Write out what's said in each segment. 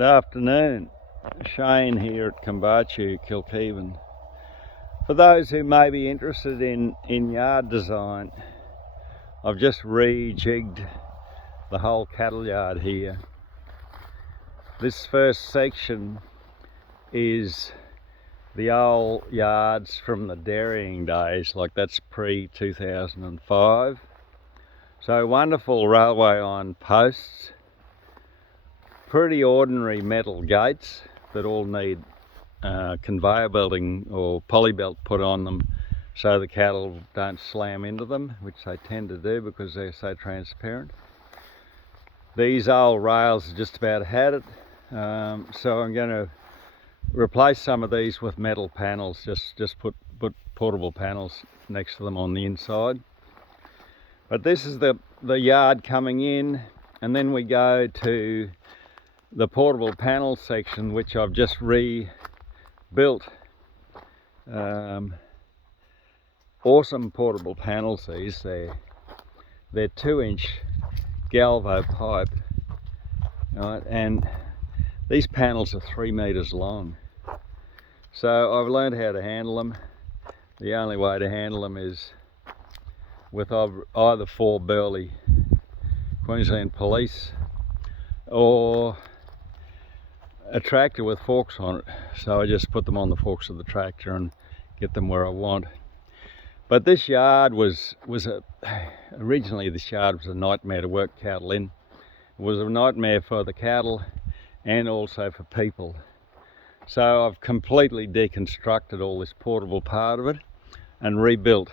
Good afternoon, Shane here at Kumbartcho, Kilkeven. For those who may be interested in yard design, I've just rejigged the whole cattle yard here. This first section is the old yards from the dairying days, like that's pre-2005. So wonderful railway iron posts, pretty ordinary metal gates that all need conveyor belting or poly belt put on them so the cattle don't slam into them, which they tend to do because they're so transparent. These old rails have just about had it, so I'm going to replace some of these with metal panels, just put portable panels next to them on the inside. But this is the yard coming in, and then we go to the portable panel section, which I've just rebuilt. Awesome portable panels these. They're 2-inch galvo pipe, right? And these panels are 3 meters long. So I've learned how to handle them. The only way to handle them is with either 4 burly Queensland Police or a tractor with forks on it. So I just put them on the forks of the tractor and get them where I want. But this yard originally this yard was a nightmare to work cattle in. It was a nightmare for the cattle and also for people. So I've completely deconstructed all this portable part of it and rebuilt.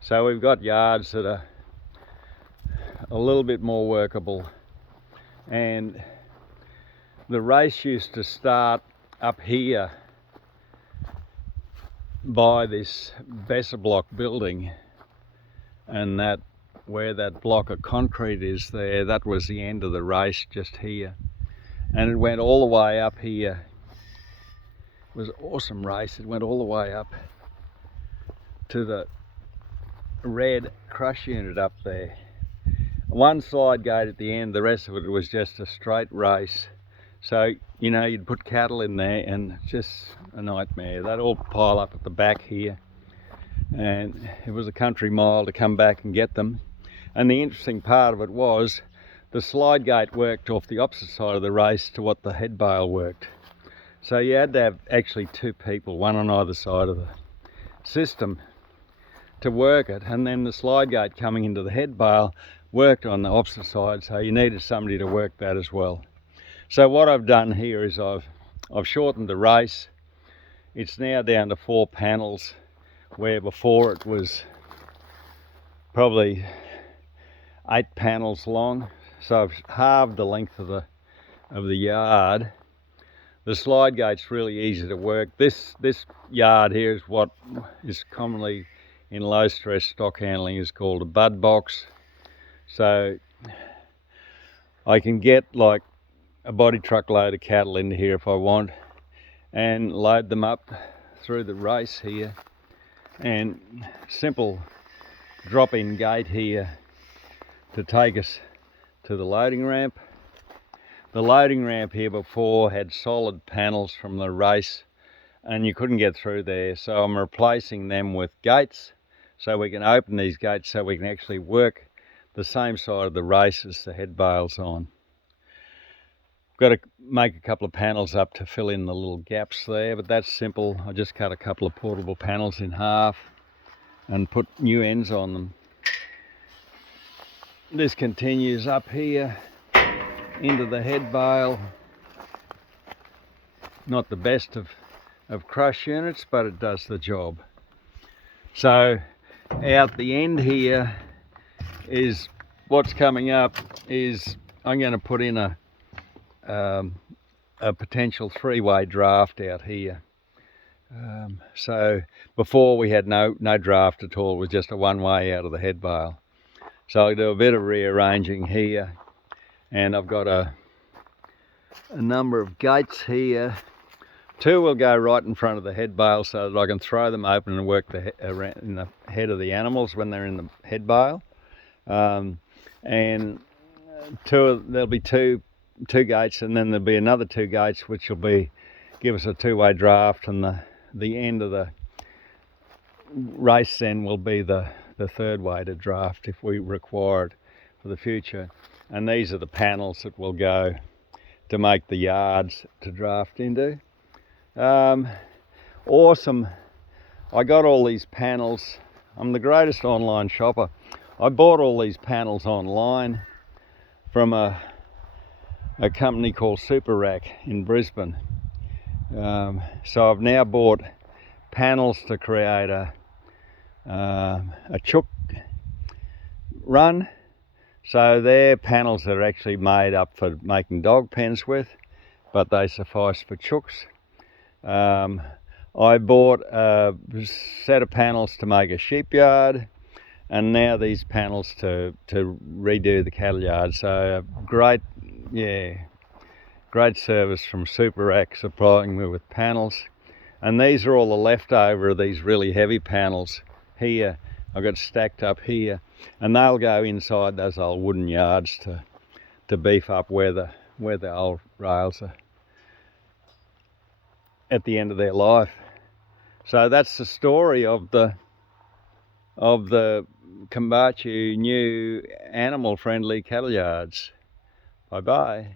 So we've got yards that are a little bit more workable, and the race used to start up here by this Besser block building, and that where that block of concrete is there, that was the end of the race, just here, and it went all the way up here. It was an awesome race. It went all the way up to the red crush unit up there. One slide gate at the end, the rest of it was just a straight race. So, you know, you'd put cattle in there and just a nightmare. They'd all pile up at the back here, and it was a country mile to come back and get them. And the interesting part of it was the slide gate worked off the opposite side of the race to what the head bale worked. So you had to have actually 2 people, one on either side of the system, to work it. And then the slide gate coming into the head bale worked on the opposite side, so you needed somebody to work that as well. So what I've done here is I've shortened the race. It's now down to 4 panels, where before it was probably 8 panels long. So I've halved the length of the yard. The slide gate's really easy to work. This yard here is what is commonly in low stress stock handling is called a bud box. So I can get like a body truck load of cattle into here if I want, and load them up through the race here, and simple drop-in gate here to take us to the loading ramp. The loading ramp here before had solid panels from the race and you couldn't get through there, so I'm replacing them with gates so we can open these gates so we can actually work the same side of the race as the head bale's on. Got to make a couple of panels up to fill in the little gaps there, but that's simple. I just cut a couple of portable panels in half and put new ends on them. This continues up here into the head bale. Not the best of crush units, but it does the job. So out the end here is what's coming up is I'm going to put in a potential 3-way draft out here. So before we had no draft at all, it was just a 1-way out of the head bale. So I do a bit of rearranging here, and I've got a number of gates here. 2 will go right in front of the head bale so that I can throw them open and work in the head of the animals when they're in the head bale. And there'll be 2 2 gates, and then there'll be another 2 gates which will be give us a 2-way draft, and the end of the race then will be the 3rd way to draft if we require it for the future. And these are the panels that will go to make the yards to draft into. Awesome. I got all these panels. I'm the greatest online shopper. I bought all these panels online from a company called Super Rack in Brisbane. So I've now bought panels to create a chook run. So they're panels that are actually made up for making dog pens with, but they suffice for chooks. I bought a set of panels to make a sheep yard, and now these panels to redo the cattle yard. So great service from Super Rack supplying me with panels. And these are all the leftover of these really heavy panels here. I've got stacked up here, and they'll go inside those old wooden yards to beef up where the old rails are at the end of their life. So that's the story of the Kumbartcho new animal friendly cattle yards. Bye bye.